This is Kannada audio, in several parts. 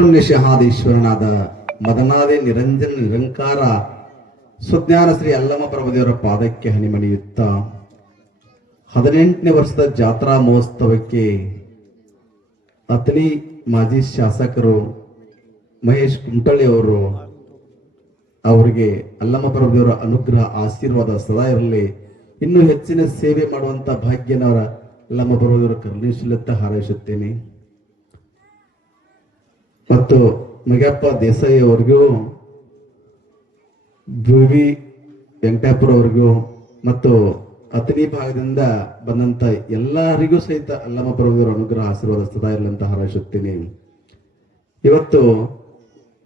ಶೂನ್ಯ ಶಹಾದೀಶ್ವರನಾದ ಮದನಾದಿ ನಿರಂಜನ ನಿರಂಕಾರ ಸುಜ್ಞಾನ ಶ್ರೀ ಅಲ್ಲಮ ಪ್ರಭುದೇವರ ಪಾದಕ್ಕೆ ಹನಿಮಣಿಯುತ್ತ 18ನೇ ವರ್ಷದ ಜಾತ್ರಾ ಮಹೋತ್ಸವಕ್ಕೆ ಅತನಿ ಮಾಜಿ ಶಾಸಕರು ಮಹೇಶ್ ಕುಮಟಳ್ಳಿ ಅವರು ಅವರಿಗೆ ಅಲ್ಲಮ ಪ್ರಭುದೇವರ ಅನುಗ್ರಹ ಆಶೀರ್ವಾದ ಸದಾ ಇರಲಿ. ಇನ್ನೂ ಹೆಚ್ಚಿನ ಸೇವೆ ಮಾಡುವಂತ ಭಾಗ್ಯನವರ ಅಲ್ಲಮ ಪ್ರಭುದೇವರ ಕರುಣಿಸಲತ್ತ ಹಾರೈಸುತ್ತೇನೆ. ಮತ್ತು ಮಗಪ್ಪ ದೇಸಾಯಿ ಅವರಿಗೂ ಭೂವಿ ವೆಂಕಟಾಪುರ ಅವರಿಗೂ ಮತ್ತು ಅತನಿ ಭಾಗದಿಂದ ಬಂದಂತ ಎಲ್ಲರಿಗೂ ಸಹಿತ ಅಲ್ಲಮ ಪ್ರಭುದೇವರ ಅನುಗ್ರಹ ಆಶೀರ್ವಾದ ಸದಾ ಇರಲಂತ ಹಾರೈಸುತ್ತೇನೆ. ಇವತ್ತು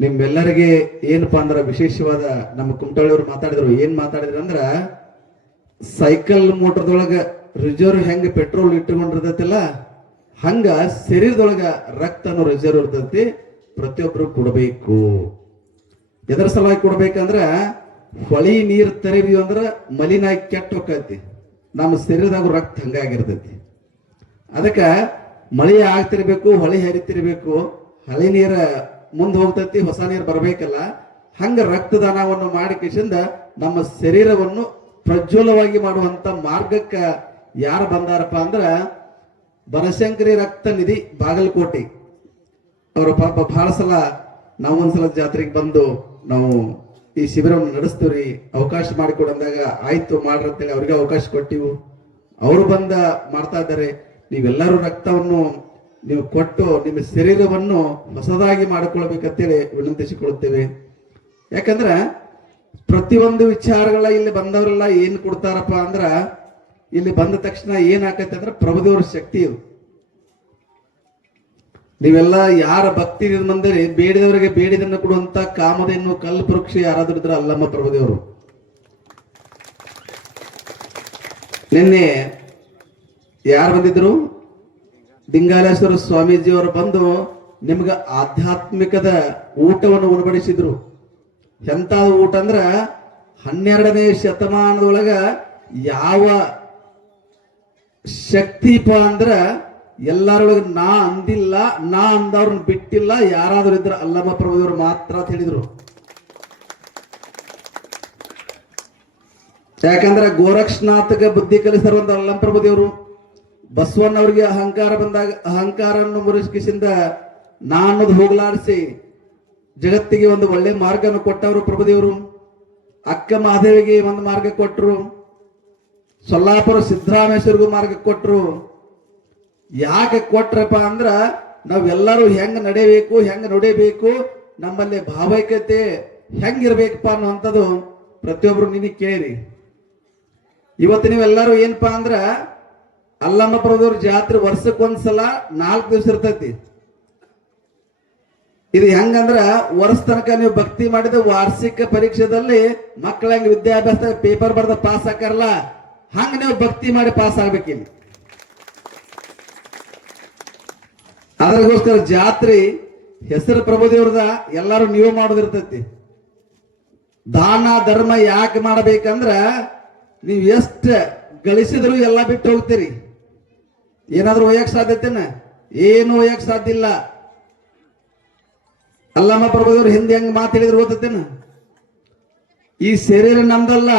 ನಿಮ್ಮೆಲ್ಲರಿಗೆ ಏನಪ್ಪಾ ಅಂದ್ರ ವಿಶೇಷವಾದ ನಮ್ಮ ಕುಮಟಳ್ಳಿಯವರು ಮಾತಾಡಿದ್ರು. ಏನ್ ಮಾತಾಡಿದ್ರು ಅಂದ್ರ ಸೈಕಲ್ ಮೋಟರ್ದೊಳಗ ರಿಸರ್ವ್ ಹೆಂಗ ಪೆಟ್ರೋಲ್ ಇಟ್ಟುಕೊಂಡಿರ್ತೈತಿಲ್ಲ ಹಂಗ ಶರೀರದೊಳಗ ರಕ್ತ ಅನ್ನೋ ರಿಸರ್ವ್ ಇರ್ತೈತಿ. ಪ್ರತಿಯೊಬ್ರು ಕೊಡಬೇಕು. ಎದರ ಸಲುವಾಗಿ ಕೊಡ್ಬೇಕಂದ್ರ ಹೊಳಿ ನೀರ್ ತರಿವಿ ಅಂದ್ರ ಮಲಿನ ಕೆಟ್ಟ ಹೋಗ್ತೈತಿ. ನಮ್ಮ ಶರೀರದಾಗ ರಕ್ತ ಹಂಗಾಗಿರ್ತೈತಿ. ಅದಕ್ಕ ಮಳಿ ಆಗ್ತಿರ್ಬೇಕು, ಹೊಳಿ ಹರಿತಿರ್ಬೇಕು. ಹಳಿ ನೀರ ಮುಂದೆ ಹೋಗ್ತೈತಿ, ಹೊಸ ನೀರು ಬರ್ಬೇಕಲ್ಲ. ಹಂಗ ರಕ್ತದಾನವನ್ನು ಮಾಡಿ ಕಿಶಿಂದ ನಮ್ಮ ಶರೀರವನ್ನು ಪ್ರಜ್ವಲವಾಗಿ ಮಾಡುವಂತ ಮಾರ್ಗಕ್ಕ ಯಾರು ಬಂದಾರಪ್ಪ ಅಂದ್ರ ಬನಶಂಕರಿ ರಕ್ತ ನಿಧಿ ಬಾಗಲಕೋಟೆ ಅವರ ಪಾಪ ಬಹಳ ಸಲ ನಾವು ಒಂದ್ಸಲ ಜಾತ್ರೆಗೆ ಬಂದು ನಾವು ಈ ಶಿಬಿರವನ್ನು ನಡೆಸ್ತೀವ್ರಿ, ಅವಕಾಶ ಮಾಡಿಕೊಡಂದಾಗ ಆಯ್ತು ಮಾಡ್ರಿ ಅಂತೇಳಿ ಅವ್ರಿಗೆ ಅವಕಾಶ ಕೊಟ್ಟಿವು. ಅವರು ಬಂದ ಮಾಡ್ತಾ ಇದ್ದಾರೆ. ನೀವೆಲ್ಲರೂ ರಕ್ತವನ್ನು ನೀವು ಕೊಟ್ಟು ನಿಮ್ಮ ಶರೀರವನ್ನು ಹೊಸದಾಗಿ ಮಾಡಿಕೊಳ್ಬೇಕಂತೇಳಿ ವಿನಂತಿಸಿಕೊಳ್ಳುತ್ತೇವೆ. ಯಾಕಂದ್ರ ಪ್ರತಿಯೊಂದು ವಿಚಾರಗಳ ಇಲ್ಲಿ ಬಂದವರೆಲ್ಲ ಏನ್ ಕೊಡ್ತಾರಪ್ಪ ಅಂದ್ರ ಇಲ್ಲಿ ಬಂದ ತಕ್ಷಣ ಏನ್ ಆಕೈತೆ ಅಂದ್ರೆ ಪ್ರಭುದೇವರ ಶಕ್ತಿ ಇದು. ನೀವೆಲ್ಲ ಯಾರ ಭಕ್ತಿ ಬಂದರೆ ಬೇಡಿದವರಿಗೆ ಬೇಡಿದನ್ನು ಕೊಡುವಂತ ಕಾಮಧೇನು ಕಲ್ಪವೃಕ್ಷ ಯಾರಾದ್ರೂ ಇದ್ರ ಅಲ್ಲಮ್ಮ ಪ್ರಭುದೇವರು. ನಿನ್ನೆ ಯಾರು ಬಂದಿದ್ರು? ದಿಂಗಾಲೇಶ್ವರ ಸ್ವಾಮೀಜಿಯವರು ಬಂದು ನಿಮ್ಗ ಆಧ್ಯಾತ್ಮಿಕದ ಊಟವನ್ನು ಉಣಬಡಿಸಿದ್ರು. ಎಂತ ಊಟ ಅಂದ್ರ 12ನೇ ಶತಮಾನದೊಳಗ ಯಾವ ಶಕ್ತಿಪ ಅಂದ್ರ ಎಲ್ಲರೊಳಗ ನಾ ಅಂದಿಲ್ಲ, ನಾ ಅಂದವ್ರನ್ನ ಬಿಟ್ಟಿಲ್ಲ, ಯಾರಾದ್ರೂ ಇದ್ರ ಅಲ್ಲಮ್ಮ ಪ್ರಭುದೇವರು ಮಾತ್ರ ಅಂತ ಹೇಳಿದ್ರು. ಯಾಕಂದ್ರ ಗೋರಕ್ಷನಾಥಗ ಬುದ್ಧಿ ಕಲಿಸಿರುವಂತ ಅಲ್ಲಮ್ಮ ಪ್ರಭುದೇವರು. ಬಸವಣ್ಣವ್ರಿಗೆ ಅಹಂಕಾರ ಬಂದಾಗ ಅಹಂಕಾರವನ್ನು ಮುರಿಸಿಕಿಸಿಂದ ನಾ ಅನ್ನೋದು ಹೋಗ್ಲಾಡಿಸಿ ಜಗತ್ತಿಗೆ ಒಂದು ಒಳ್ಳೆ ಮಾರ್ಗವನ್ನು ಕೊಟ್ಟವರು ಪ್ರಭುದೇವರು. ಅಕ್ಕ ಮಹಾದೇವಿಗೆ ಒಂದು ಮಾರ್ಗ ಕೊಟ್ಟರು. ಸೊಲ್ಲಾಪುರ ಸಿದ್ದರಾಮೇಶ್ವರಿಗೂ ಮಾರ್ಗ ಕೊಟ್ಟರು. ಯಾಕೆ ಕೊಟ್ರಪ್ಪ ಅಂದ್ರ ನಾವೆಲ್ಲರೂ ಹೆಂಗ್ ನಡೆಯಬೇಕು, ಹೆಂಗ್ ನುಡಿಬೇಕು, ನಮ್ಮಲ್ಲಿ ಭಾವೈಕ್ಯತೆ ಹೆಂಗಿರ್ಬೇಕಪ್ಪ ಅನ್ನುವಂಥದ್ದು ಪ್ರತಿಯೊಬ್ರು ನಿನಗೆ ಕೇಳಿರಿ. ಇವತ್ತು ನೀವೆಲ್ಲರೂ ಏನಪ್ಪಾ ಅಂದ್ರ ಅಲ್ಲಮ್ಮ ಪ್ರಭುದೇವ್ರ ಜಾತ್ರೆ ವರ್ಷಕ್ಕೊಂದ್ಸಲ 4 ದಿವಸ ಇರ್ತೈತಿ. ಇದು ಹೆಂಗಂದ್ರ ವರ್ಷ ತನಕ ನೀವು ಭಕ್ತಿ ಮಾಡಿದ ವಾರ್ಷಿಕ ಪರೀಕ್ಷೆದಲ್ಲಿ ಮಕ್ಕಳ ಹೆಂಗ್ ವಿದ್ಯಾಭ್ಯಾಸ ಪೇಪರ್ ಬರ್ದ ಪಾಸ್ ಆಕಾರಲ್ಲ ಹಂಗ ನೀವು ಭಕ್ತಿ ಮಾಡಿ ಪಾಸ್ ಆಗ್ಬೇಕಿಲ್ಲಿ. ಅದ್ರಗೋಸ್ಕರ ಜಾತ್ರೆ ಹೆಸರು ಪ್ರಭುದೇವ್ರದ ಎಲ್ಲಾರು ನೀವು ಮಾಡೋದಿರ್ತೈತಿ. ದಾನ ಧರ್ಮ ಯಾಕೆ ಮಾಡಬೇಕಂದ್ರ ನೀವು ಎಷ್ಟ ಗಳಿಸಿದ್ರು ಎಲ್ಲ ಬಿಟ್ಟು ಹೋಗ್ತೀರಿ. ಏನಾದ್ರೂ ಒಯ್ಯಕ್ ಸಾಧ್ಯತೆನ? ಏನು ಒಯ್ಯಕ್ ಸಾಧ್ಯ ಇಲ್ಲ. ಅಲ್ಲಮ್ಮ ಪ್ರಭುದೇವ್ರು ಹಿಂದೆ ಹೆಂಗ್ ಮಾತು ಹೇಳಿದ್ರು ಓದತ್ತೇನ? ಈ ಶರೀರ ನಮ್ದಲ್ಲ,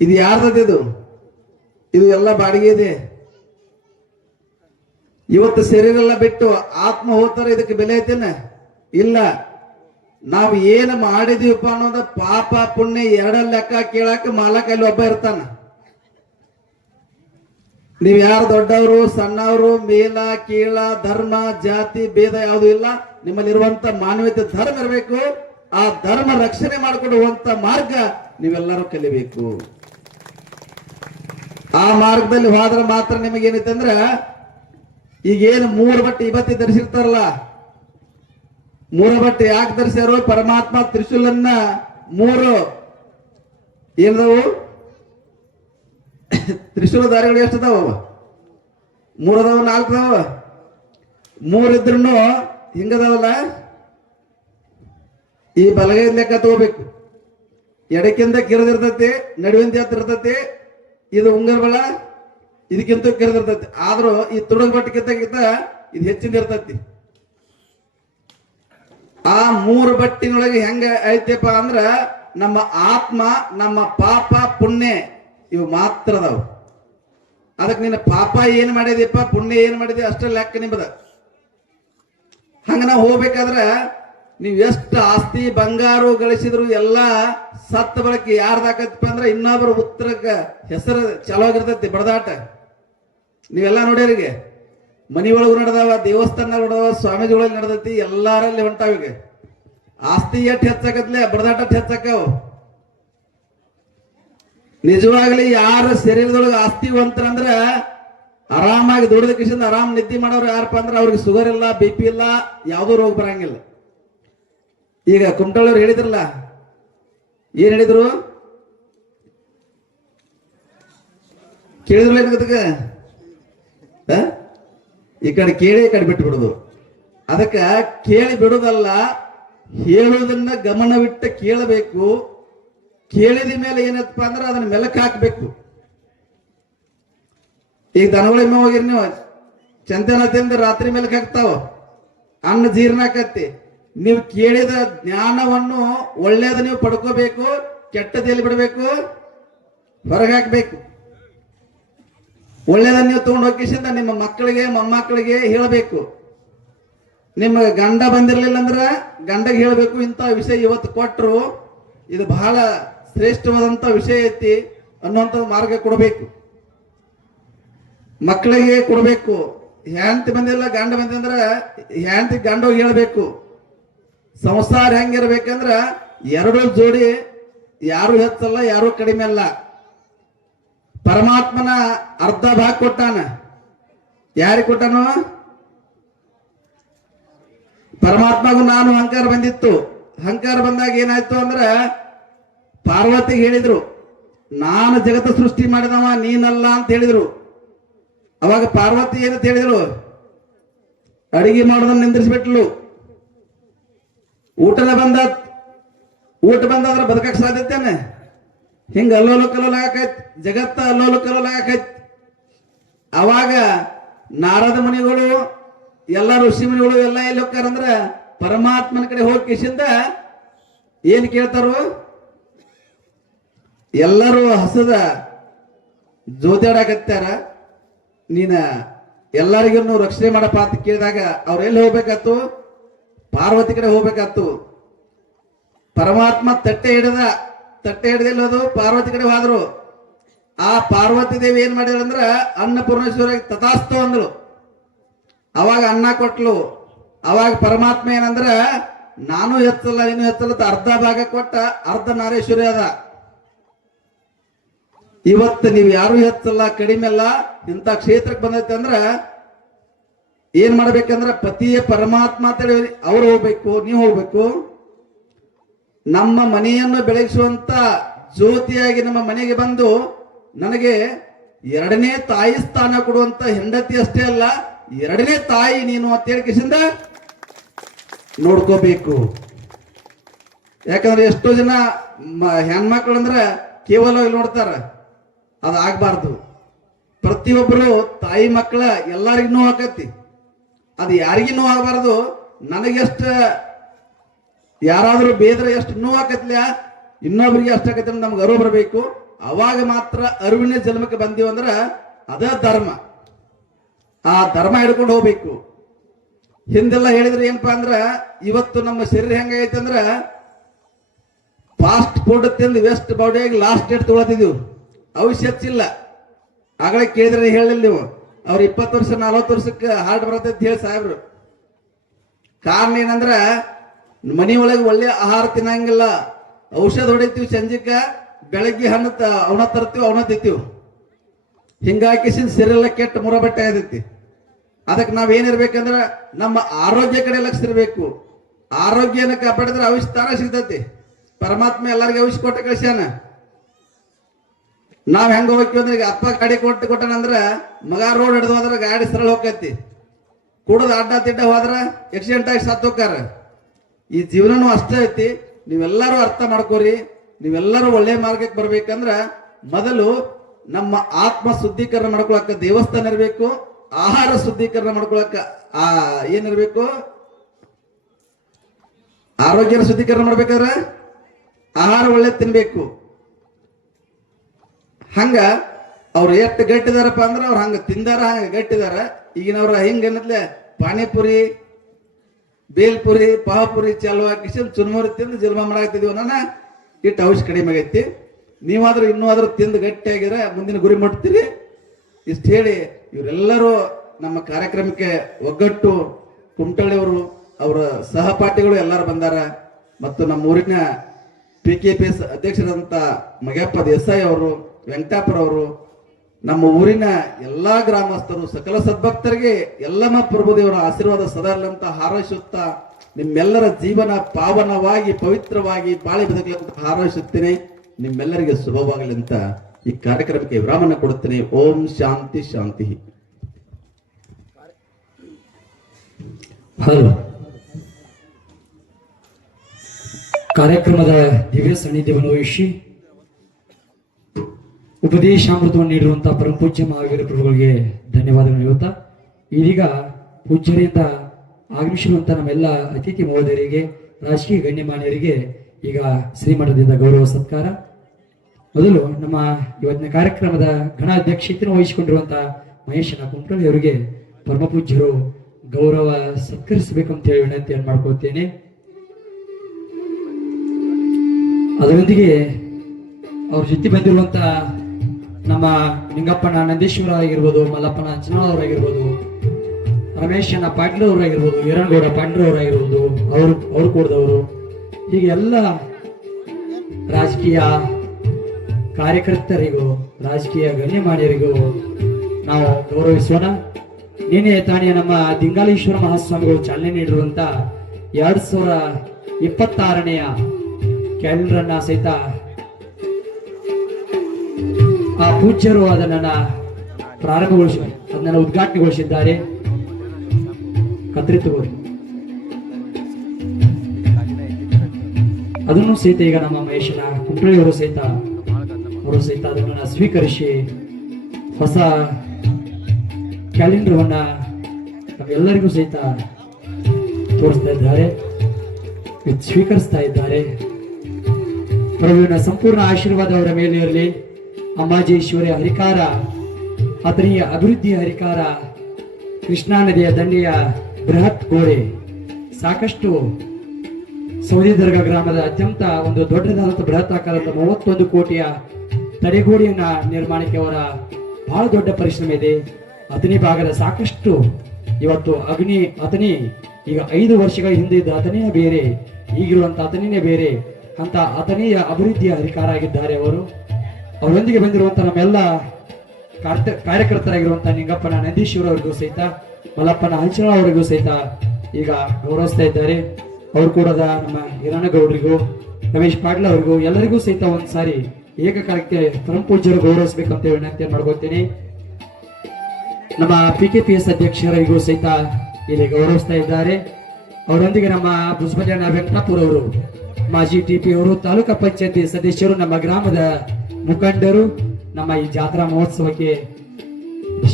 ಇದು ಯಾರ್ದದು? ಇದು ಎಲ್ಲ ಬಾಡಿಗೆ ಇದೆ. ಇವತ್ತು ಶರೀರ ಎಲ್ಲ ಬಿಟ್ಟು ಆತ್ಮ ಹೋಗ್ತಾರ, ಇದಕ್ಕೆ ಬೆಲೆ ಐತೇನ? ಇಲ್ಲ. ನಾವು ಏನು ಮಾಡಿದೀವಪ್ಪ ಅನ್ನೋದ ಪಾಪ ಪುಣ್ಯ ಎರಡ ಲೆಕ್ಕ ಕೇಳಾಕ ಮಾಲಕ ಅಲ್ಲಿ ಒಬ್ಬ ಇರ್ತಾನ. ನೀವ್ ಯಾರು ದೊಡ್ಡವರು ಸಣ್ಣವರು ಮೇಲ ಕೀಳ ಧರ್ಮ ಜಾತಿ ಭೇದ ಯಾವುದು ಇಲ್ಲ. ನಿಮ್ಮಲ್ಲಿರುವಂತ ಮಾನವೀಯತೆ ಧರ್ಮ ಇರಬೇಕು. ಆ ಧರ್ಮ ರಕ್ಷಣೆ ಮಾಡಿಕೊಡುವಂತ ಮಾರ್ಗ ನೀವೆಲ್ಲರೂ ಕಲಿಬೇಕು. ಆ ಮಾರ್ಗದಲ್ಲಿ ಹೋದ್ರೆ ಮಾತ್ರ ನಿಮಗೇನೈತೆ ಅಂದ್ರ ಈಗೇನು 3 ಬಟ್ಟೆ ಇವತ್ತಿ ಧರಿಸಿರ್ತಾರಲ್ಲ, 3 ಬಟ್ಟೆ ಯಾಕೆ ಧರಿಸ್ಯಾರೋ? ಪರಮಾತ್ಮ ತ್ರಿಶೂಲನ್ನ 3 ಏನದವು ತ್ರಿಶೂಲ ದಾರಿಗಳು ಎಷ್ಟದಾವ? 3 ಅದಾವ, 4 ಅದಾವ? 3 ಇದ್ರೂ ಹಿಂಗದಾವಲ್ಲ. ಈ ಬಲಗೈ ಲೆಕ್ಕ ತಗೋಬೇಕು. ಎಡಕ್ಕಿಂತ ಕಿರಿದಿರ್ತೈತಿ, ನಡುವಿಂದ ಎತ್ತರ ಇರ್ತೈತಿ. ಇದು ಉಂಗರ ಬಳ ಇದಕ್ಕಿಂತ ಕಿರಿದಿರ್ತೈತಿ. ಆದ್ರೂ ಈ ತುಡುಗ್ ಬಟ್ಟೆಗಿಂತ ಇದು ಹೆಚ್ಚಿನ ಇರ್ತೈತಿ. ಆ 3 ಬಟ್ಟಿನೊಳಗೆ ಹೆಂಗ ಐತೆಪ್ಪ ಅಂದ್ರ ನಮ್ಮ ಆತ್ಮ, ನಮ್ಮ ಪಾಪ, ಪುಣ್ಯ ಇವು ಮಾತ್ರ ಅದಾವ. ಅದಕ್ಕೆ ನಿನ್ನ ಪಾಪ ಏನ್ ಮಾಡಿದೀಪ, ಪುಣ್ಯ ಏನ್ ಮಾಡಿದಿ ಅಷ್ಟ ಲೆಕ್ಕ ನಿಮ್ಮದ. ಹಂಗ ನಾವು ಹೋಗ್ಬೇಕಾದ್ರ ನೀವು ಎಷ್ಟು ಆಸ್ತಿ ಬಂಗಾರು ಗಳಿಸಿದ್ರು ಎಲ್ಲ ಸತ್ತ ಬಳಕೆ ಯಾರ್ದಾಕತ್ತಪ್ಪ ಅಂದ್ರೆ ಇನ್ನೊಬ್ರು ಉತ್ತರಕ್ಕ ಹೆಸರು ಚಾಲೋಗಿರ್ತೈತಿ ಬಡದಾಟ. ನೀವೆಲ್ಲ ನೋಡ್ಯಾರಿಗೆ ಮನಿ ಒಳಗೂ ನಡೆದಾವ, ದೇವಸ್ಥಾನ ನಡೆದಾವ, ಸ್ವಾಮೀಜಿಗಳಲ್ಲಿ ನಡೆದೈತಿ, ಎಲ್ಲಾರಲ್ಲಿ ಹೊಂಟಾವಿಗೆ. ಆಸ್ತಿ ಎಟ್ ಹೆಚ್ಚಾಕತ್ಲೆ ಬಡದಾಟ ಹೆಚ್ಚಾಕವು. ನಿಜವಾಗ್ಲಿ ಯಾರ ಶರೀರದೊಳಗೆ ಆಸ್ತಿವಂತರಂದ್ರ ಆರಾಮಾಗಿ ದುಡಿದ ಕಿಶಿಂದ ಆರಾಮ್ ನಿದ್ದೆ ಮಾಡೋರು ಯಾರಪ್ಪ ಅಂದ್ರೆ ಅವ್ರಿಗೆ ಶುಗರ್ ಇಲ್ಲ, BP ಇಲ್ಲ, ಯಾವುದೂ ರೋಗ ಬರಂಗಿಲ್ಲ. ಈಗ ಕುಮಟಳ್ಳವ್ರು ಹೇಳಿದ್ರಲ್ಲ, ಏನ್ ಹೇಳಿದ್ರು ಕೇಳಿದ್ರಲ್ಲ ಏನಾಗತ್ತಕ ಈ ಕಡೆ ಕೇಳಿ ಈ ಕಡೆ ಬಿಟ್ಟು ಬಿಡುದು. ಅದಕ್ಕ ಕೇಳಿ ಬಿಡುದಲ್ಲ, ಹೇಳುವುದನ್ನ ಗಮನವಿಟ್ಟು ಕೇಳಬೇಕು. ಕೇಳಿದ ಮೇಲೆ ಏನಪ್ಪ ಅಂದ್ರೆ ಅದನ್ನ ಮೆಲಕ್ ಹಾಕ್ಬೇಕು. ಈಗ ದನಗಳಿಂದ ಹೋಗಿರಿ ನೀವು, ಚಂತನ ತಿಂದ ರಾತ್ರಿ ಮೆಲಕ್ ಹಾಕ್ತಾವ, ಅನ್ನ ಜೀರ್ಣ ಆಕತ್ತಿ. ನೀವು ಕೇಳಿದ ಜ್ಞಾನವನ್ನು ಒಳ್ಳೇದ ನೀವು ಪಡ್ಕೋಬೇಕು, ಕೆಟ್ಟದ ಎಲ್ಲಿ ಬಿಡಬೇಕು, ಹೊರಗೆ ಹಾಕ್ಬೇಕು. ಒಳ್ಳೇದನ್ನ ನೀವು ತಗೊಂಡು ಹೋಗಿಸಿಂದ ನಿಮ್ಮ ಮಕ್ಕಳಿಗೆ ಮೊಮ್ಮಕ್ಕಳಿಗೆ ಹೇಳಬೇಕು. ನಿಮ್ಮ ಗಂಡ ಬಂದಿರಲಿಲ್ಲ ಅಂದ್ರ ಗಂಡಗೆ ಹೇಳಬೇಕು, ಇಂಥ ವಿಷಯ ಇವತ್ತು ಕೊಟ್ಟರು, ಇದು ಬಹಳ ಶ್ರೇಷ್ಠವಾದಂತ ವಿಷಯ ಐತಿ ಅನ್ನುವಂಥ ಮಾರ್ಗ ಕೊಡಬೇಕು. ಮಕ್ಕಳಿಗೆ ಕೊಡಬೇಕು. ಹೆಂಡತಿ ಬಂದಿಲ್ಲ ಗಂಡ ಬಂದಂದ್ರ ಹೆಂಡತಿ ಗಂಡ ಹೋಗಿ ಹೇಳಬೇಕು. ಸಂಸಾರ ಹೆಂಗಿರ್ಬೇಕಂದ್ರ ಎರಡು ಜೋಡಿ, ಯಾರು ಹೆಚ್ಚಲ್ಲ ಯಾರು ಕಡಿಮೆ ಅಲ್ಲ. ಪರಮಾತ್ಮನ ಅರ್ಧ ಭಾಗ ಕೊಟ್ಟಾನ. ಯಾರಿಗೆ ಕೊಟ್ಟಾನು? ಪರಮಾತ್ಮಗೂ ನಾನು ಅಹಂಕಾರ ಬಂದಿತ್ತು. ಅಹಂಕಾರ ಬಂದಾಗ ಏನಾಯ್ತು ಅಂದ್ರ ಪಾರ್ವತಿಗೆ ಹೇಳಿದ್ರು, ನಾನು ಜಗತ್ತ ಸೃಷ್ಟಿ ಮಾಡಿದವ ನೀನಲ್ಲ ಅಂತ ಹೇಳಿದ್ರು. ಅವಾಗ ಪಾರ್ವತಿ ಏನಂತ ಹೇಳಿದ್ರು? ಅಡಿಗೆ ಮಾಡೋದನ್ನ ನಿಂದ್ರಿಸ್ಬಿಟ್ಲು. ಊಟ ಬಂದಾದ್ರ ಬದುಕಕ್ಕೆ ಸಾಧ್ಯತೆನೆ? ಹಿಂಗ ಅಲ್ಲೋಲು ಕಲ್ಲೋಲ ಆಕೈತಿ, ಜಗತ್ತ ಅಲ್ಲೋಲು ಕಲ್ಲೋಲ ಆಕೈತಿ. ಅವಾಗ ನಾರದ ಮುನಿಗಳು ಎಲ್ಲ ಋಷಿ ಮುನಿಗಳು ಎಲ್ಲ ಎಲ್ಲಿ ಹೋಗ್ತಾರಂದ್ರ ಪರಮಾತ್ಮನ ಕಡೆ ಹೋಗಿ ಕಿಶಿಂದ ಏನ್ ಕೇಳ್ತಾರು? ಎಲ್ಲರೂ ಹಸದ ಜೋತಾಡಕತ್ತಾರ, ನೀನ ಎಲ್ಲರಿಗೂ ರಕ್ಷಣೆ ಮಾಡಪ್ಪ ಅಂತ ಕೇಳಿದಾಗ ಅವ್ರು ಎಲ್ಲಿ ಹೋಗ್ಬೇಕಾತು? ಪಾರ್ವತಿ ಕಡೆ ಹೋಗ್ಬೇಕಾತು. ಪರಮಾತ್ಮ ತಟ್ಟೆ ಹಿಡಿದಿಲ್ಲದು ಪಾರ್ವತಿ ಕಡೆ ಹೋದ್ರು. ಆ ಪಾರ್ವತಿ ದೇವಿ ಏನ್ ಮಾಡಿದ್ರು ಅಂದ್ರ ಅನ್ನಪೂರ್ಣೇಶ್ವರಿ ತಥಾಸ್ತು ಅಂದ್ರು. ಅವಾಗ ಅನ್ನ ಕೊಟ್ಲು. ಅವಾಗ ಪರಮಾತ್ಮ ಏನಂದ್ರ ನಾನು ಹೆಚ್ಚಲ್ಲ ನೀನು ಹೆಚ್ಚಲ್ಲ ಅರ್ಧ ಭಾಗ ಕೊಟ್ಟ ಅರ್ಧ ನಾರೇಶ್ವರಿ ಅದ. ಇವತ್ತು ನೀವು ಯಾರು ಹೆಚ್ಚಲ್ಲ ಕಡಿಮೆ ಅಲ್ಲ, ಇಂಥ ಕ್ಷೇತ್ರಕ್ಕೆ ಬಂದೈತೆ ಅಂದ್ರ ಏನ್ ಮಾಡ್ಬೇಕಂದ್ರ ಪತಿಯ ಪರಮಾತ್ಮ ಅಂತ ಹೇಳಿ ಅವ್ರು ಹೋಗ್ಬೇಕು, ನೀವು ಹೋಗ್ಬೇಕು. ನಮ್ಮ ಮನೆಯನ್ನು ಬೆಳಗಿಸುವಂತ ಜ್ಯೋತಿಯಾಗಿ ನಮ್ಮ ಮನೆಗೆ ಬಂದು ನನಗೆ ಎರಡನೇ ತಾಯಿ ಸ್ಥಾನ ಕೊಡುವಂತ ಹೆಂಡತಿ ಅಷ್ಟೇ ಅಲ್ಲ, ಎರಡನೇ ತಾಯಿ ನೀನು ಅಂತ ಹೇಳಿ ಕಿಸಿಂದ ನೋಡ್ಕೋಬೇಕು. ಯಾಕಂದ್ರೆ ಎಷ್ಟೋ ಜನ ಹೆಣ್ಮಕ್ಳು ಅಂದ್ರ ಕೇವಲ ನೋಡ್ತಾರ, ಅದಾಗಬಾರ್ದು. ಪ್ರತಿಯೊಬ್ಬರು ತಾಯಿ ಮಕ್ಕಳ ಎಲ್ಲರಿಗೂ ನೋವು ಆಕತಿ. ಅದು ಯಾರಿಗೂ ನೋವು ಆಗಬಾರ್ದು. ನನಗೆಷ್ಟ ಯಾರಾದ್ರೂ ಬೇದ್ರೆ ಎಷ್ಟು ನೋವು ಆಕತ್ಲ ಇನ್ನೊಬ್ರಿಗೆ ಅಷ್ಟಾಕತಿ ನಮ್ಗೆ ಅರಿವು ಬರಬೇಕು. ಅವಾಗ ಮಾತ್ರ ಅರಿವಿನ ಜನ್ಮಕ್ಕೆ ಬಂದೀವಿ ಅಂದ್ರ ಅದ ಧರ್ಮ. ಆ ಧರ್ಮ ಹಿಡ್ಕೊಂಡು ಹೋಗ್ಬೇಕು. ಹಿಂದೆಲ್ಲ ಹೇಳಿದ್ರೆ ಏನಪ್ಪಾ ಅಂದ್ರ ಇವತ್ತು ನಮ್ಮ ಶರೀರ ಹೆಂಗೈತೆ ಅಂದ್ರ ಫಾಸ್ಟ್ ಫುಡ್ ತಿಂದು ವೆಸ್ಟ್ ಬಾಡಿಯಾಗಿ ಲಾಸ್ಟ್ ಡೇಟ್ ತಗೊಳತಿದ್ವಿ. ಅವಶ್ಯಕ ಇಲ್ಲ. ಆಗಲೇ ಕೇಳಿದ್ರೆ ಹೇಳಿಲ್ಲ ನೀವು, ಅವ್ರ 20 ವರ್ಷ 40 ವರ್ಷಕ್ಕೆ ಹಾರ್ಟ್ ಬರತ್ತೆ ಅಂತ ಹೇಳಿ ಸಾಹೇಬ್ರು. ಕಾರಣ ಏನಂದ್ರ ಮನಿ ಒಳಗೆ ಒಳ್ಳೆ ಆಹಾರ ತಿನ್ನಂಗಿಲ್ಲ, ಔಷಧ ಹೊಡಿತೀವಿ ಸಂಜಿಕ, ಬೆಳಗ್ಗೆ ಹಣ್ಣು ಅವನ ತರ್ತೀವಿ ಅವನ ತಿಂತೀವಿ. ಹಿಂಗಾಗಿ ಶರೀರ ಕೆಟ್ಟ ಮುರಬಟ್ಟೆ ಆಗೈತಿ. ಅದಕ್ಕೆ ನಾವೇನಿರ್ಬೇಕಂದ್ರ ನಮ್ಮ ಆರೋಗ್ಯ ಕಡೆ ಲಕ್ಷ ಇರಬೇಕು. ಆರೋಗ್ಯನ ಕಾಪಾಡಿದ್ರೆ ಔಷಧ ತಾನ ಸಿಗ್ತೈತಿ. ಪರಮಾತ್ಮ ಎಲ್ಲರಿಗೂ ಔಷಧ ಕೊಟ್ಟ ಕಳ್ಸ್ಯಾನ. ನಾವ್ ಹೆಂಗ ಹೋಗ್ತೀವಿ ಅಂದ್ರೆ ಈಗ ಅಪ್ಪ ಗಾಡಿ ಕೊಟ್ಟನಂದ್ರ ಮಗ ರೋಡ್ ಹಿಡಿದು ಹೋದ್ರ ಗಾಡಿ ಸರಳ ಹೋಗತಿ, ಕುಡದ ಅಡ್ಡ ತಿಡ್ಡ ಹೋದ್ರ ಆಕ್ಸಿಡೆಂಟ್ ಆಗಿ ಸತ್ತು ಹೋಗ್ತಾರ. ಈ ಜೀವನನೂ ಅಷ್ಟೇ ಐತಿ. ನೀವೆಲ್ಲರೂ ಅರ್ಥ ಮಾಡ್ಕೋರಿ. ನೀವೆಲ್ಲರೂ ಒಳ್ಳೆ ಮಾರ್ಗಕ್ಕೆ ಬರ್ಬೇಕಂದ್ರ ಮೊದಲು ನಮ್ಮ ಆತ್ಮ ಶುದ್ಧೀಕರಣ ಮಾಡ್ಕೊಳಕ ದೇವಸ್ಥಾನ ಇರಬೇಕು. ಆಹಾರ ಶುದ್ಧೀಕರಣ ಮಾಡ್ಕೊಳಕ ಏನಿರ್ಬೇಕು? ಆರೋಗ್ಯನ ಶುದ್ಧೀಕರಣ ಮಾಡ್ಬೇಕಾದ್ರೆ ಆಹಾರ ಒಳ್ಳೆ ತಿನ್ಬೇಕು. ಹಂಗ ಅವ್ರು ಎಷ್ಟು ಗಟ್ಟಿದಾರಪ್ಪ ಅಂದ್ರೆ ಅವ್ರು ಹಂಗ ತಿಂದಾರ, ಹಂಗ ಗಟ್ಟಿದಾರ. ಈಗಿನವ್ರ ಹಿಂಗ ಅನ್ನತ್ಲೆ ಪಾನಿಪುರಿ, ಬೇಲ್ಪುರಿ, ಪಾವಪುರಿ ಚಾಲು ಹಾಕಿಸಿ ಚುರುಮುರಿ ತಿಂದು ಜನ್ಮ ಮಾಡಾಕ್ತಿದೀವಿ ನನ್ನ ಇಟ್ಟು ಔಷಧ ಕಡಿಮೆ ಆಗೈತಿ. ನೀವಾದ್ರೂ ಇನ್ನೂ ಆದ್ರೂ ತಿಂದು ಗಟ್ಟಿಯಾಗಿರ ಮುಂದಿನ ಗುರಿ ಮುಟ್ತೀರಿ. ಇಷ್ಟು ಹೇಳಿ ಇವರೆಲ್ಲರೂ ನಮ್ಮ ಕಾರ್ಯಕ್ರಮಕ್ಕೆ ಒಗ್ಗಟ್ಟು ಕುಮಟಳ್ಳಿಯವರು, ಅವರ ಸಹಪಾಠಿಗಳು ಎಲ್ಲರೂ ಬಂದಾರ. ಮತ್ತು ನಮ್ಮ ಊರಿನ PKPS ಅಧ್ಯಕ್ಷರಾದಂಥ ಮಗಪ್ಪ ದೇಸಾಯಿ ಅವರು, ವೆಂಕಟಾಪುರ ಅವರು, ನಮ್ಮ ಊರಿನ ಎಲ್ಲಾ ಗ್ರಾಮಸ್ಥರು, ಸಕಲ ಸದ್ಭಕ್ತರಿಗೆ ಯಲ್ಲಮ್ಮ ಪ್ರಭುದೇವರ ಆಶೀರ್ವಾದ ಸದಾ ಇರಲಂತ ಹಾರೈಸುತ್ತಾ ನಿಮ್ಮೆಲ್ಲರ ಜೀವನ ಪಾವನವಾಗಿ ಪವಿತ್ರವಾಗಿ ಬಾಳಿ ಬದುಕಲಂತ ಹಾರೈಸುತ್ತೇನೆ. ನಿಮ್ಮೆಲ್ಲರಿಗೆ ಶುಭವಾಗಲಿ ಅಂತ ಈ ಕಾರ್ಯಕ್ರಮಕ್ಕೆ ವಿರಾಮನ ಕೊಡುತ್ತೇನೆ. ಓಂ ಶಾಂತಿ ಶಾಂತಿ. ಹಲೋ. ಕಾರ್ಯಕ್ರಮದ ದಿವ್ಯ ಸಾನ್ನಿಧ್ಯವನ್ನು ವಹಿಸಿ ಉಪದೇಶಾಮೃತವನ್ನು ನೀಡಿರುವಂತಹ ಪರಮಪೂಜ್ಯ ಮಹಾವೀರ ಪ್ರಭುಗಳಿಗೆ ಧನ್ಯವಾದಗಳು ಹೇಳುತ್ತಾ, ಇದೀಗ ಪೂಜ್ಯರಿಂದ ಆಗಮಿಸಿರುವಂತಹ ನಮ್ಮೆಲ್ಲ ಅತಿಥಿ ಮಹೋದಯರಿಗೆ, ರಾಜಕೀಯ ಗಣ್ಯಮಾನ್ಯರಿಗೆ ಈಗ ಶ್ರೀಮಠದಿಂದ ಗೌರವ ಸತ್ಕಾರ. ಮೊದಲು ನಮ್ಮ ಇವತ್ತಿನ ಕಾರ್ಯಕ್ರಮದ ಗಣ ಅಧ್ಯಕ್ಷತೆಯನ್ನು ವಹಿಸಿಕೊಂಡಿರುವಂತಹ ಮಹೇಶನ ಕುಮಟಳ್ಳಿ ಅವರಿಗೆ ಪರಮಪೂಜ್ಯರು ಗೌರವ ಸತ್ಕರಿಸಬೇಕಂತ ಹೇಳಿ ವಿನಂತಿಯನ್ನು ಮಾಡ್ಕೊಳ್ತೇನೆ. ಅದರೊಂದಿಗೆ ಅವ್ರ ಜೊತೆ ಬಂದಿರುವಂತ ನಮ್ಮ ನಿಂಗಪ್ಪನ ನಂದೀಶ್ವರ ಆಗಿರ್ಬೋದು, ಮಲ್ಲಪ್ಪನ ಅಂಚನಾಳ್ ಅವರಾಗಿರ್ಬೋದು, ರಮೇಶನ ಪಾಟೀಲ್ ಅವರಾಗಿರ್ಬೋದು, ಈರಣ್ಣಗೌಡ ಪಾಟೀಲ್ ಅವರಾಗಿರ್ಬೋದು, ಅವ್ರು ಕೂಡದವರು, ಹೀಗೆ ಎಲ್ಲ ರಾಜಕೀಯ ಕಾರ್ಯಕರ್ತರಿಗೂ ರಾಜಕೀಯ ಗಣ್ಯಮಾನ್ಯರಿಗೂ ನಾವು ಗೌರವಿಸೋಣ. ನಿನ್ನೆ ತಾನೇ ನಮ್ಮ ದಿಂಗಾಲೇಶ್ವರ ಮಹಾಸ್ವಾಮಿಗಳು ಚಾಲನೆ ನೀಡಿರುವಂತ 2026ನೇ ಕ್ಯಾಲೆಂಡರ್ ಅನ್ನ ಸಹಿತ ಆ ಪೂಜ್ಯರು ಅದನ್ನ ಅದನ್ನ ಉದ್ಘಾಟನೆಗೊಳಿಸಿದ್ದಾರೆ. ಕತ್ರಿ ತಗೋರಿ. ಅದನ್ನು ಸಹಿತ ಈಗ ನಮ್ಮ ಮಹೇಶನ ಕುಮಟಳ್ಳಿ ಅವರು ಸಹಿತ ಅದನ್ನ ಸ್ವೀಕರಿಸಿ ಹೊಸ ಕ್ಯಾಲೆಂಡರ್ವನ್ನ ನಮ್ಮೆಲ್ಲರಿಗೂ ಸಹಿತ ತೋರಿಸ್ತಾ ಇದ್ದಾರೆ, ಸ್ವೀಕರಿಸ್ತಾ ಇದ್ದಾರೆ. ಪ್ರಭುವಿನ ಸಂಪೂರ್ಣ ಆಶೀರ್ವಾದ ಅವರ ಮೇಲೆ ಇರಲಿ. ಅಮ್ಮಾಜೇಶ್ವರಿಯ ಹರಿಕಾರ, ಅದರಿಯ ಅಭಿವೃದ್ಧಿಯ ಹರಿಕಾರ, ಕೃಷ್ಣಾ ನದಿಯ ದಂಡೆಯ ಬೃಹತ್ ಗೋಡೆ, ಸಾಕಷ್ಟು ಸೌದಿ ದರ್ಗಾ ಗ್ರಾಮದ ಅತ್ಯಂತ ಒಂದು ದೊಡ್ಡದಾದಂಥ ಬೃಹತ್ ಆಕಾರದ 31 ಕೋಟಿಯ ತಡೆಗೋಡೆಯನ್ನ ನಿರ್ಮಾಣಕ್ಕೆ ಅವರ ಬಹಳ ದೊಡ್ಡ ಪರಿಶ್ರಮ ಇದೆ. ಅತನಿ ಭಾಗದ ಸಾಕಷ್ಟು ಇವತ್ತು ಅತನಿ ಈಗ 5 ವರ್ಷಗಳ ಹಿಂದೆ ಇದ್ದ ಅತನಿಯ ಬೇರೆ, ಈಗಿರುವಂತ ಅತನಿನೇ ಬೇರೆ ಅಂತ ಅತನಿಯ ಅಭಿವೃದ್ಧಿಯ ಅಧಿಕಾರ ಆಗಿದ್ದಾರೆ ಅವರು. ಅವರೊಂದಿಗೆ ಬಂದಿರುವಂತಹ ನಮ್ಮೆಲ್ಲ ಕಾರ್ಯಕರ್ತರಾಗಿರುವಂತಹ ನಿಂಗಪ್ಪನ ನಂದೀಶ್ವರ ಅವರಿಗೂ ಸಹಿತ, ಮಲ್ಲಪ್ಪನ ಹಂಚನಾಳ್ ಅವರಿಗೂ ಸಹಿತ ಈಗ ಗೌರವಿಸ್ತಾ ಇದ್ದಾರೆ. ಅವರು ಕೂಡ ನಮ್ಮ ಹಿರಣಗೌಡರಿಗೂ, ರಮೇಶ್ ಪಾಟೀಲ್ ಅವರಿಗೂ ಎಲ್ಲರಿಗೂ ಸಹಿತ ಒಂದ್ಸಾರಿ ಏಕಕಾಲಕ್ಕೆ ಪರಮಪೂಜ್ಯರು ಗೌರವಿಸಬೇಕಂತ ವಿನಂತಿಯನ್ನು ಮಾಡ್ಕೊತೀನಿ. ನಮ್ಮ PKPS ಅಧ್ಯಕ್ಷರಿಗೂ ಸಹಿತ ಇಲ್ಲಿ ಗೌರವಿಸ್ತಾ ಇದ್ದಾರೆ. ಅವರೊಂದಿಗೆ ನಮ್ಮ ಬುಸ್ಬಲ್ಯನ ವೆಂಕಟಾಪುರ ಅವರು, ಮಾಜಿ TP ಅವರು, ತಾಲೂಕಾ ಪಂಚಾಯತಿ ಸದಸ್ಯರು, ನಮ್ಮ ಗ್ರಾಮದ ಮುಖಂಡರು, ನಮ್ಮ ಈ ಜಾತ್ರಾ ಮಹೋತ್ಸವಕ್ಕೆ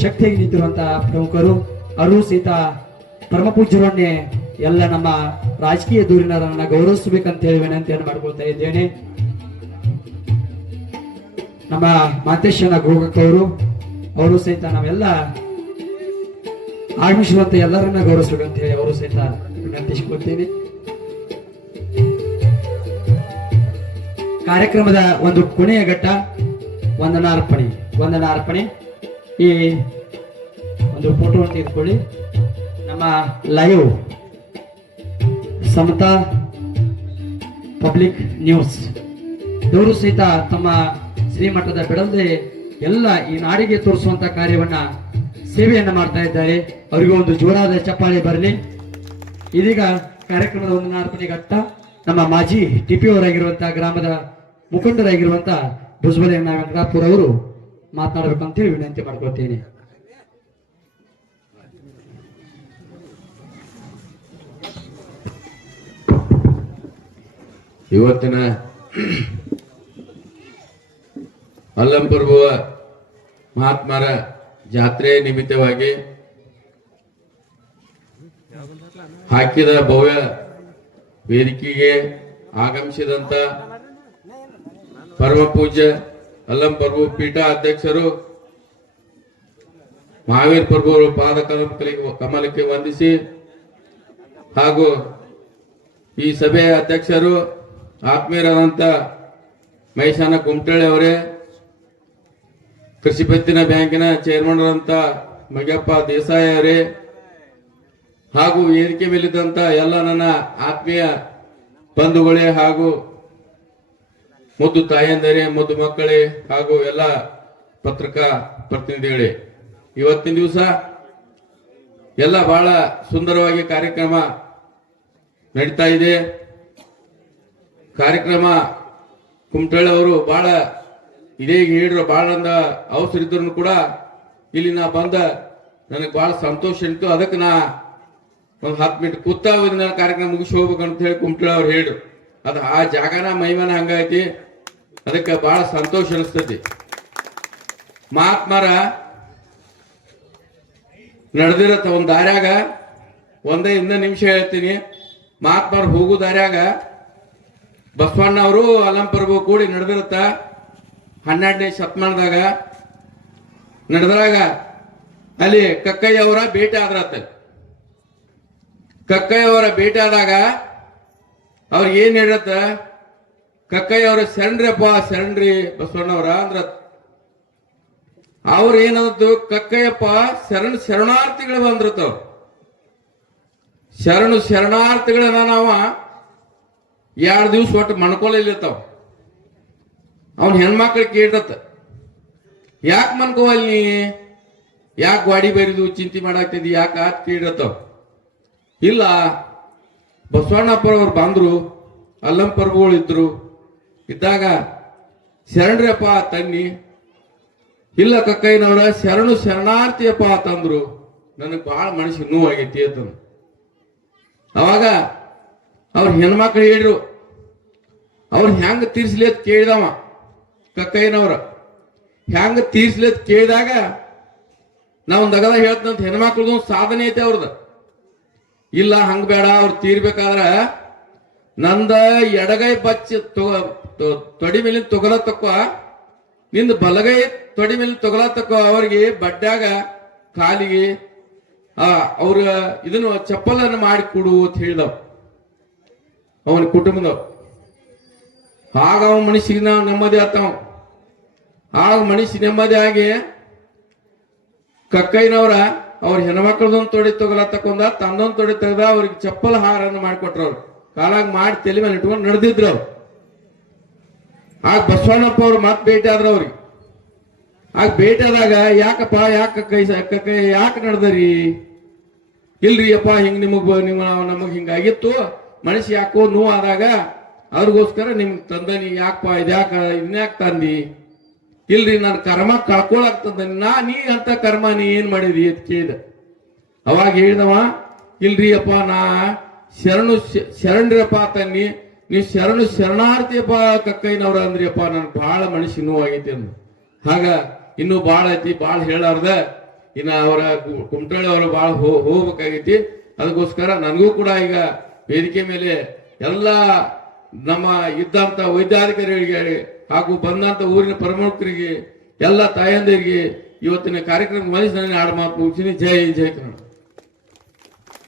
ಶಕ್ತಿಯಾಗಿ ನಿಂತಿರುವಂತಹ ಪ್ರಮುಖರು, ಅವರು ಸಹಿತ ಪರಮಪೂಜ್ಯರನ್ನೇ ಎಲ್ಲ ನಮ್ಮ ರಾಜಕೀಯ ದೂರಿನರನ್ನ ಗೌರವಿಸಬೇಕಂತ ಹೇಳಿ ವಿನಂತಿಯನ್ನು ಮಾಡ್ಕೊಳ್ತಾ ಇದ್ದೇನೆ. ನಮ್ಮ ಮಾತೇಶನ ಗೋಗಕ್ ಅವರು ಸಹಿತ ನಾವೆಲ್ಲ ಆಗಮಿಸುವಂತ ಎಲ್ಲರನ್ನ ಗೌರವಿಸಬೇಕಂತ ಹೇಳಿ ಅವರು ಸಹಿತ ವಿನಂತಿಸಿಕೊಳ್ತೇನೆ. ಕಾರ್ಯಕ್ರಮದ ಒಂದು ಕೊನೆಯ ಘಟ್ಟ ವಂದನಾರ್ಪಣೆ. ಈ ಒಂದು ಫೋಟೋ ತೆಗೆದುಕೊಳ್ಳಿ. ನಮ್ಮ ಲೈವ್ ಸಮತಾ ಪಬ್ಲಿಕ್ ನ್ಯೂಸ್ ಇವರು ಸಹಿತ ತಮ್ಮ ಶ್ರೀಮಠದ ಬಿಡದೆ ಎಲ್ಲ ಈ ನಾಡಿಗೆ ತೋರಿಸುವಂತ ಕಾರ್ಯವನ್ನ ಸೇವೆಯನ್ನ ಮಾಡ್ತಾ ಇದ್ದಾರೆ. ಅವರಿಗೂ ಒಂದು ಜೋರಾದ ಚಪ್ಪಾಳೆ ಬರಲಿ. ಇದೀಗ ಕಾರ್ಯಕ್ರಮದ ವಂದನಾರ್ಪಣೆ ಘಟ್ಟ ನಮ್ಮ ಮಾಜಿ TP ಅವರಾಗಿರುವಂತಹ ಗ್ರಾಮದ ಮುಖಂಡರಾಗಿರುವಂತಹ ಬುಸ್ಬಲ್ಯನ ವೆಂಕಟಾಪುರ ಅವರು ಮಾತನಾಡಬೇಕಂತ ಹೇಳಿ ವಿನಂತಿ ಮಾಡ್ಕೊಳ್ತೇನೆ. ಇವತ್ತಿನ ಅಲ್ಲಂಪರ್ಬುವ ಮಹಾತ್ಮರ ಜಾತ್ರೆ ನಿಮಿತ್ತವಾಗಿ ಹಾಕಿದ ಭವ್ಯ ವೇದಿಕೆಗೆ ಆಗಮಿಸಿದಂತ ಪರಮ ಪೂಜ್ಯ ಅಲ್ಲಂ ಪ್ರಭು ಪೀಠ ಅಧ್ಯಕ್ಷರು ಮಹಾವೀರ್ ಪ್ರಭು ಅವರ ಪಾದ ಕಮಲಕ್ಕೆ ವಂದಿಸಿ, ಹಾಗೂ ಈ ಸಭೆಯ ಅಧ್ಯಕ್ಷರು ಆತ್ಮೀಯರಾದಂತ ಮೈಸಾನ ಕುಮಟಳ್ಳಿ ಅವರೇ, ಕೃಷಿ ಪತ್ತಿನ ಬ್ಯಾಂಕಿನ ಚೇರ್ಮನ್ ಅಂತ ಮಗಪ್ಪ ದೇಸಾಯಿ ಅವರೇ, ಹಾಗೂ ವೇದಿಕೆ ಮೇಲಿದ್ದಂತ ಎಲ್ಲ ನನ್ನ ಆತ್ಮೀಯ ಬಂಧುಗಳೇ ಹಾಗೂ ಮುದ್ದು ತಾಯಂದರೇ, ಮುದ್ದು ಮಕ್ಕಳೇ, ಹಾಗೂ ಎಲ್ಲ ಪತ್ರಿಕಾ ಪ್ರತಿನಿಧಿಗಳೇ, ಇವತ್ತಿನ ದಿವಸ ಎಲ್ಲ ಬಹಳ ಸುಂದರವಾಗಿ ಕಾರ್ಯಕ್ರಮ ನಡೀತಾ ಇದೆ. ಕಾರ್ಯಕ್ರಮ ಕುಮಟಳ್ಳಿ ಅವರು ಬಹಳ ಇದೇ ಹೇಳಿದ್ರು, ಬಹಳ ಅವಸರ ಇದ್ರು ಕೂಡ ಇಲ್ಲಿ ನಾ ಬಂದ ನನಗೆ ಬಹಳ ಸಂತೋಷ ಇತ್ತು. ಅದಕ್ಕೆ ನಾ ಒಂದು 10 ಮಿನಿಟ್ ಕೂತಾ ನನ್ನ ಕಾರ್ಯಕ್ರಮ ಮುಗಿಸಿ ಹೋಗ್ಬೇಕು ಅಂತ ಹೇಳಿ ಕುಮಟಳ್ಳಿ ಅವ್ರು ಹೇಳಿದ್ರು. ಅದು ಆ ಜಾಗನ ಮೈಮನ ಹಂಗೈತಿ, ಅದಕ್ಕೆ ಬಹಳ ಸಂತೋಷ ಅನಿಸ್ತೈತಿ. ಮಹಾತ್ಮರ ನಡೆದಿರತ್ತ ಒಂದು ದಾರ್ಯಾಗ ಒಂದೇ ನಿಮಿಷ ಹೇಳ್ತೀನಿ. ಮಹಾತ್ಮರು ಹೋಗು ದಾರ್ಯಾಗ ಬಸವಣ್ಣ ಅವರು ಅಲ್ಲಂ ಪ್ರಭು ಕೂಡಿ ನಡೆದಿರತ್ತ 12ನೇ ಶತಮಾನದಾಗ ನಡೆದ್ರಾಗ ಅಲ್ಲಿ ಕಕ್ಕಯ್ಯ ಅವರ ಭೇಟಿ ಆದ್ರತ್ತ. ಕಕ್ಕಯ್ಯ ಅವರ ಭೇಟಿ ಆದಾಗ ಅವ್ರಿಗೆ ಏನ್ ಹೇಳತ್ತ, ಕಕ್ಕಯ್ಯ ಅವ್ರ ಶರಣ್ರಪ್ಪ ಶರಣ್ರಿ ಬಸವಣ್ಣವ್ರ ಅಂದ್ರ. ಅವ್ರ ಏನಂದ್ರು, ಕಕ್ಕಯ್ಯಪ್ಪ ಶರಣಾರ್ಥಿಗಳು ಬಂದ್ರತ್ತವ್ರು. ಶರಣಾರ್ಥಿಗಳನ್ನ ನಾವ 2 ದಿವ್ಸ ಒಟ್ಟು ಮಣ್ಕೊಲಿಲ್ಲತ್ತಾವ. ಅವನ್ ಹೆಣ್ಮಕ್ಳಿಗೆ ಕೇಳತ್ತ, ಯಾಕೆ ಮನ್ಕೋವಲ್ ನೀ, ಯಾಕೆ ವಾಡಿ ಬೈರಿದು ಚಿಂತೆ ಮಾಡಾಕ್ತಿದ್ದಿ, ಯಾಕೆ ಆತ್ ಕೇಳತ್ತವ್. ಇಲ್ಲ, ಬಸವಣ್ಣಪ್ಪರವ್ರು ಬಂದ್ರು, ಅಲ್ಲಂ ಪ್ರಭುಗಳು ಇದ್ರು, ಇದ್ದಾಗ ಶರಣ್ರಪ್ಪ ತನ್ನಿ. ಇಲ್ಲ ಕಕ್ಕಯ್ಯನವರ ಶರಣಾರ್ಥಿಯಪ್ಪ ತಂದ್ರು. ನನಗೆ ಬಹಳ ಮನಸ್ಸಿಗೆ ನೋವಾಗೈತಿ ಅಂತಂದು. ಅವಾಗ ಅವ್ರ ಹೆಣ್ಮಕ್ಳು ಹೇಳಿದ್ರು, ಅವ್ರ ಹೆಂಗ ತೀರ್ಸ್ಲಿ ಅಂತ ಕೇಳಿದವ ಕಕ್ಕಯ್ಯನವ್ರ. ಹೆಂಗ ತೀರ್ಸ್ಲಿ ಅಂತ ಕೇಳಿದಾಗ ನಾವೊಂದು ಅಗದ ಹೇಳ್ತಂತ, ಹೆಣ್ಮಕ್ಳದ್ದು ಸಾಧನೆ ಐತೆ ಅವ್ರದ್ದು. ಇಲ್ಲ ಹಂಗ ಬೇಡ, ಅವ್ರು ತೀರ್ಬೇಕಾದ್ರ ನಂದ ಎಡಗೈ ಬಚ್ಚಿ ತೊಡಿ ಮೇಲಿನ ತೊಗಲ ತಕ್ಕ, ನಿಂದ ಬಲಗೈ ತೊಡಿ ಮೇಲಿನ ತೊಗಲ ತಕ್ಕ, ಅವ್ರಿಗೆ ಬಡ್ಡ್ಯಾಗ ಕಾಲಿಗೆ ಅವ್ರ ಇದನ್ನು ಚಪ್ಪಲನ್ನು ಮಾಡಿ ಕೊಡು ಅಂತ ಹೇಳಿದವ್ ಅವನ ಕುಟುಂಬದವ್. ಆಗ ಅವನ ಮನುಷ್ಯನ ನೆಮ್ಮದಿ ಆತಾವ. ಆಗ ಮನುಷ್ಯ ನೆಮ್ಮದಿ ಆಗಿ ಕಕ್ಕಯ್ಯನವರ ಅವ್ರ ಹೆಣ್ಮಕ್ಳದೊಂದು ತೊಡಿ ತೊಗಲ ತಕೊಂಡ, ತಂದೊಂದು ತೊಡಿ ತೆಗ್ದ, ಅವ್ರಿಗೆ ಚಪ್ಪಲ ಹಾರನ್ನು ಮಾಡಿಕೊಟ್ರು. ಅವ್ರು ಕಾಲಾಗ ಮಾಡಿ ತಲೆ ಮೇಲೆ ಇಟ್ಕೊಂಡು ನಡೆದಿದ್ರು ಅವ್ರು. ಆಗ ಬಸವಣ್ಣಪ್ಪ ಅವ್ರು ಮತ್ತೆ ಭೇಟಿ ಆದ್ರ ಅವ್ರಿಗೆ. ಆಗ ಭೇಟಿ ಆದಾಗ, ಯಾಕಪ್ಪ ಕಕ್ಕಯ್ಯ ಯಾಕೆ ನಡೆದರಿ? ಇಲ್ರಿ ಅಪ್ಪ, ಹಿಂಗ್ ನಮಗ್ ಹಿಂಗಾಗಿತ್ತು, ಮನುಷ್ಯ ಯಾಕೋ ನೋವು ಆದಾಗ ಅವ್ರಿಗೋಸ್ಕರ ನಿಮ್ಗೆ ತಂದನಿ. ಯಾಕಪ್ಪ ಇದ್ಯಾಕ ಇನ್ಯಾಕ್ ತಂದಿ? ಇಲ್ರಿ ನಾನು ಕರ್ಮ ಕಳ್ಕೊಳಕ್ ತಂದನಿ. ನೀ ಅಂತ ಕರ್ಮ ನೀ ಏನ್ ಮಾಡಿದಿ ಅಂತ ಕೇಳಿದ. ಅವಾಗ ಹೇಳಿದವ, ಇಲ್ರಿ ಅಪ್ಪ, ನಾ ಶರಣ್ರಪ್ಪ ತನ್ನಿ, ನೀವು ಶರಣಾರ್ಥಿಯಪ್ಪ ಕಕ್ಕಯ್ಯನವ್ರ ಅಂದ್ರಿ ಅಪ್ಪ, ನನ್ಗೆ ಬಹಳ ಮನಸ್ಸಿಗೆ ನೋವಾಗೈತಿ ಅಂದ. ಹಾಗ ಇನ್ನೂ ಬಾಳ ಐತಿ, ಬಾಳ ಹೇಳಾರ್ದ ಇನ್ನ ಅವರ ಕುಮಟಳ್ಳಿ ಅವರು ಬಾಳ ಹೋಗ್ಬೇಕಾಗೈತಿ. ಅದಕ್ಕೋಸ್ಕರ ನನಗೂ ಕೂಡ ಈಗ ವೇದಿಕೆ ಮೇಲೆ ಎಲ್ಲ ನಮ್ಮ ಇದ್ದಂತ ವೈದ್ಯಾಧಿಕಾರಿಗಳಿಗೆ ಹಾಗೂ ಬಂದಂತ ಊರಿನ ಪ್ರಮುಖರಿಗೆ, ಎಲ್ಲ ತಾಯಂದಿರಿಗೆ ಇವತ್ತಿನ ಕಾರ್ಯಕ್ರಮ ವಹಿಸಿ ನಾನು 2 ಮಾತು ಮುಗಿಸಿನಿ. ಜೈ ಕನ್ನಡ.